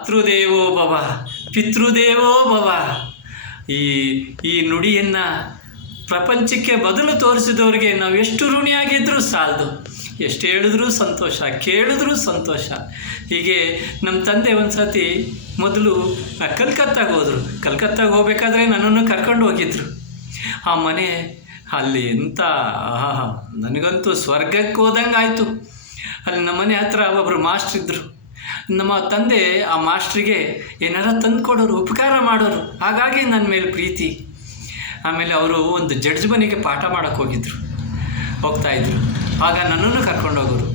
ಮಾತೃದೇವೋ ಭವ ಪಿತೃದೇವೋ ಭವ. ಈ ಈ ನುಡಿಯನ್ನು ಪ್ರಪಂಚಕ್ಕೆ ಬದಲು ತೋರಿಸಿದವ್ರಿಗೆ ನಾವು ಎಷ್ಟು ಋಣಿಯಾಗಿದ್ದರೂ ಸಾಲದು. ಎಷ್ಟು ಹೇಳಿದ್ರೂ ಸಂತೋಷ, ಕೇಳಿದ್ರೂ ಸಂತೋಷ. ಹೀಗೆ ನಮ್ಮ ತಂದೆ ಒಂದು ಸತಿ ಮೊದಲು ಕಲ್ಕತ್ತಾಗೆ ಹೋದರು. ಕಲ್ಕತ್ತಾಗೆ ಹೋಗ್ಬೇಕಾದ್ರೆ ನನ್ನನ್ನು ಕರ್ಕೊಂಡು ಹೋಗಿದ್ರು. ಆ ಮನೆ ಅಲ್ಲಿ ಎಂಥ ನನಗಂತೂ ಸ್ವರ್ಗಕ್ಕೆ ಹೋದಂಗೆ ಆಯಿತು. ಅಲ್ಲಿ ನಮ್ಮ ಮನೆ ಹತ್ರ ಒಬ್ಬರು ಮಾಸ್ಟ್ರಿದ್ದರು. ನಮ್ಮ ತಂದೆ ಆ ಮಾಸ್ಟ್ರಿಗೆ ಏನಾರ ತಂದು ಕೊಡೋರು, ಉಪಕಾರ ಮಾಡೋರು. ಹಾಗಾಗಿ ನನ್ನ ಮೇಲೆ ಪ್ರೀತಿ. ಆಮೇಲೆ ಅವರು ಒಂದು ಜಡ್ಜ್ ಮನೆಗೆ ಪಾಠ ಮಾಡೋಕ್ಕೆ ಹೋಗ್ತಾಯಿದ್ರು. ಆಗ ನನ್ನನ್ನು ಕರ್ಕೊಂಡೋಗೋರು.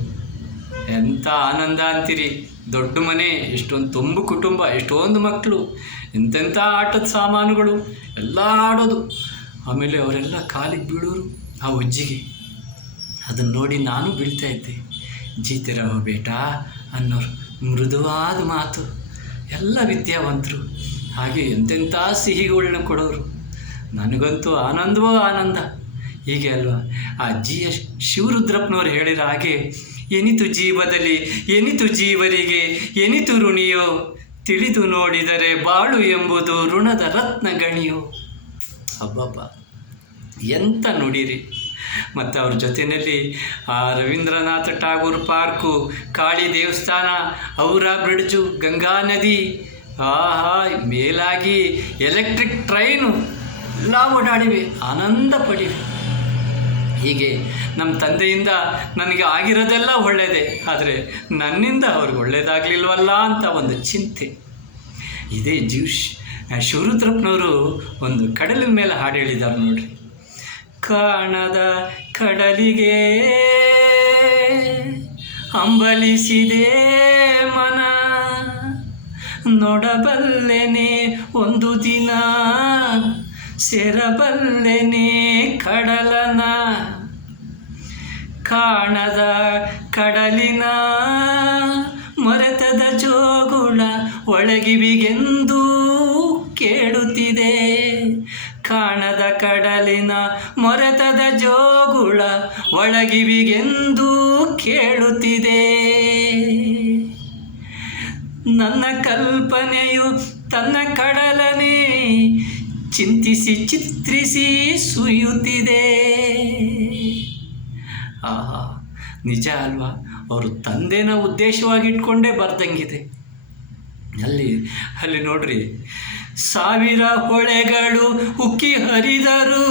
ಎಂಥ ಆನಂದ ಅಂತೀರಿ. ದೊಡ್ಡ ಮನೆ, ಎಷ್ಟೊಂದು ತುಂಬು ಕುಟುಂಬ, ಎಷ್ಟೊಂದು ಮಕ್ಕಳು, ಎಂತೆಂಥ ಆಟದ ಸಾಮಾನುಗಳು ಎಲ್ಲ ಆಡೋದು. ಆಮೇಲೆ ಅವರೆಲ್ಲ ಕಾಲಿಗೆ ಬೀಳೋರು ಆ ಅಜ್ಜಿಗೆ. ಅದನ್ನು ನೋಡಿ ನಾನು ಬೀಳ್ತಾಯಿದ್ದೆ. ಜೀತೆ ರಹೋ ಬೇಟಾ ಅನ್ನೋರು, ಮೃದುವಾದ ಮಾತು. ಎಲ್ಲ ವಿದ್ಯಾವಂತರು. ಹಾಗೆ ಎಂತೆಂಥ ಸಿಹಿಗಳನ್ನ ಕೊಡೋರು. ನನಗಂತೂ ಆನಂದವೋ ಆನಂದ. ಹೀಗೆ ಅಲ್ವಾ ಆ ಶಿವರುದ್ರಪ್ಪನವ್ರು ಹೇಳಿದ ಹಾಗೆ, ಎನಿತು ಜೀವದಲ್ಲಿ ಎನಿತು ಜೀವರಿಗೆ ಎನಿತು ಋಣಿಯೋ, ತಿಳಿದು ನೋಡಿದರೆ ಬಾಳು ಎಂಬುದು ಋಣದ ರತ್ನ ಗಣಿಯೋ. ಅಬ್ಬಬ್ಬ ಎಂಥ ನುಡಿರಿ. ಮತ್ತು ಅವ್ರ ಜೊತೆಯಲ್ಲಿ ಆ ರವೀಂದ್ರನಾಥ ಠಾಗೂರ್ ಪಾರ್ಕು, ಕಾಳಿ ದೇವಸ್ಥಾನ, ಔರಾ ಬ್ರಿಡ್ಜು, ಗಂಗಾ ನದಿ, ಮೇಲಾಗಿ ಎಲೆಕ್ಟ್ರಿಕ್ ಟ್ರೈನು ಎಲ್ಲ ಓಡಾಡಿವೆ, ಆನಂದ ಪಡಿವೆ. ಹೀಗೆ ನಮ್ಮ ತಂದೆಯಿಂದ ನನಗೆ ಆಗಿರೋದೆಲ್ಲ ಒಳ್ಳೆಯದೇ, ಆದರೆ ನನ್ನಿಂದ ಅವ್ರಿಗೆ ಒಳ್ಳೆಯದಾಗಲಿಲ್ವಲ್ಲ ಅಂತ ಒಂದು ಚಿಂತೆ. ಇದೇ ಶಿವರುದ್ರಪ್ಪನವರು ಒಂದು ಕಡಲಿನ ಮೇಲೆ ಹಾಡು ಹೇಳಿದ್ದಾರೆ ನೋಡ್ರಿ. ಕಾಣದ ಕಡಲಿಗೆ ಹಂಬಲಿಸಿದೆ ಮನ, ನೋಡಬಲ್ಲೆನೆ ಒಂದು ದಿನ ಸೇರಬಲ್ಲೆನೆ ಕಡಲನ. ಕಾಣದ ಕಡಲಿನ ಮರೆತದ ಜೋಗುಳ ಒಳಗಿವಿಗೆಂದು ಕೇಳುತ್ತಿದೆ. ಕಾಣದ ಕಡಲಿನ ಮೊರೆತದ ಜೋಗುಳ ಒಳಗಿವಿಗೆಂದು ಕೇಳುತ್ತಿದೆ. ನನ್ನ ಕಲ್ಪನೆಯು ತನ್ನ ಕಡಲನೆ ಚಿಂತಿಸಿ ಚಿತ್ರಿಸಿ ಸುಯುತ್ತಿದೆ. ನಿಜ ಅಲ್ವಾ? ಅವರು ತಂದೆನ ಉದ್ದೇಶವಾಗಿಟ್ಕೊಂಡೇ ಬರ್ದಂಗಿದೆ. ಅಲ್ಲಿ ನೋಡ್ರಿ, ಸಾವಿರ ಹೊಳೆಗಳು ಉಕ್ಕಿ ಹರಿದರು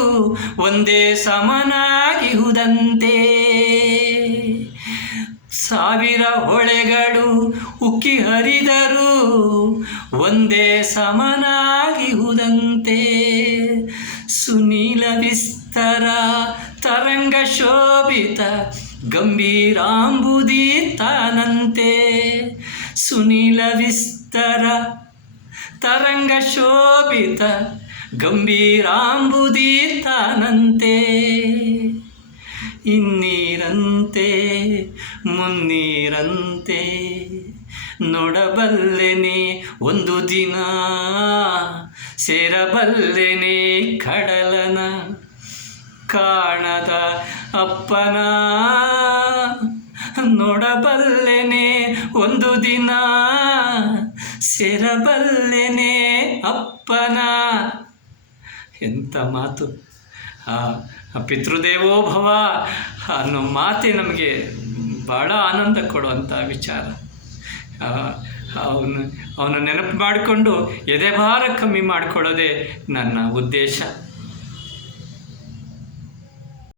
ಒಂದೇ ಸಮನಾಗಿಹುದಂತೆ. ಸಾವಿರ ಹೊಳೆಗಳು ಉಕ್ಕಿ ಹರಿದರು ಒಂದೇ ಸಮನಾಗಿಹುದಂತೆ. ಸುನೀಲ ವಿಸ್ತರ ತರಂಗ ಶೋಭಿತ ಗಂಭೀರಾಂಬುದಿ ತಾನಂತೆ. ಸುನೀಲ ವಿಸ್ತರ ತರಂಗ ಶೋಭಿತ ಗಂಭೀರಾಂಬುದಿ ತಾನಂತೆ. ಇನ್ನೀರಂತೆ ಮುನ್ನೀರಂತೆ ನೋಡಬಲ್ಲೆನೆ ಒಂದು ದಿನ ಸೇರಬಲ್ಲೆನೆ ಕಡಲನ. ಕಾಣದ ಅಪ್ಪನ ನೋಡಬಲ್ಲೆನೆ ಒಂದು ದಿನ ಸೇರಬಲ್ಲೆನೆ ಅಪ್ಪನ. ಎಂಥ ಮಾತು! ಪಿತೃದೇವೋ ಭವ ಅನ್ನೋ ಮಾತೇ ನಮಗೆ ಭಾಳ ಆನಂದ ಕೊಡುವಂಥ ವಿಚಾರ. ಅವನು ನೆನಪು ಮಾಡಿಕೊಂಡು ಎದೆಭಾರ ಕಮ್ಮಿ ಮಾಡಿಕೊಳ್ಳೋದೇ ನನ್ನ ಉದ್ದೇಶ.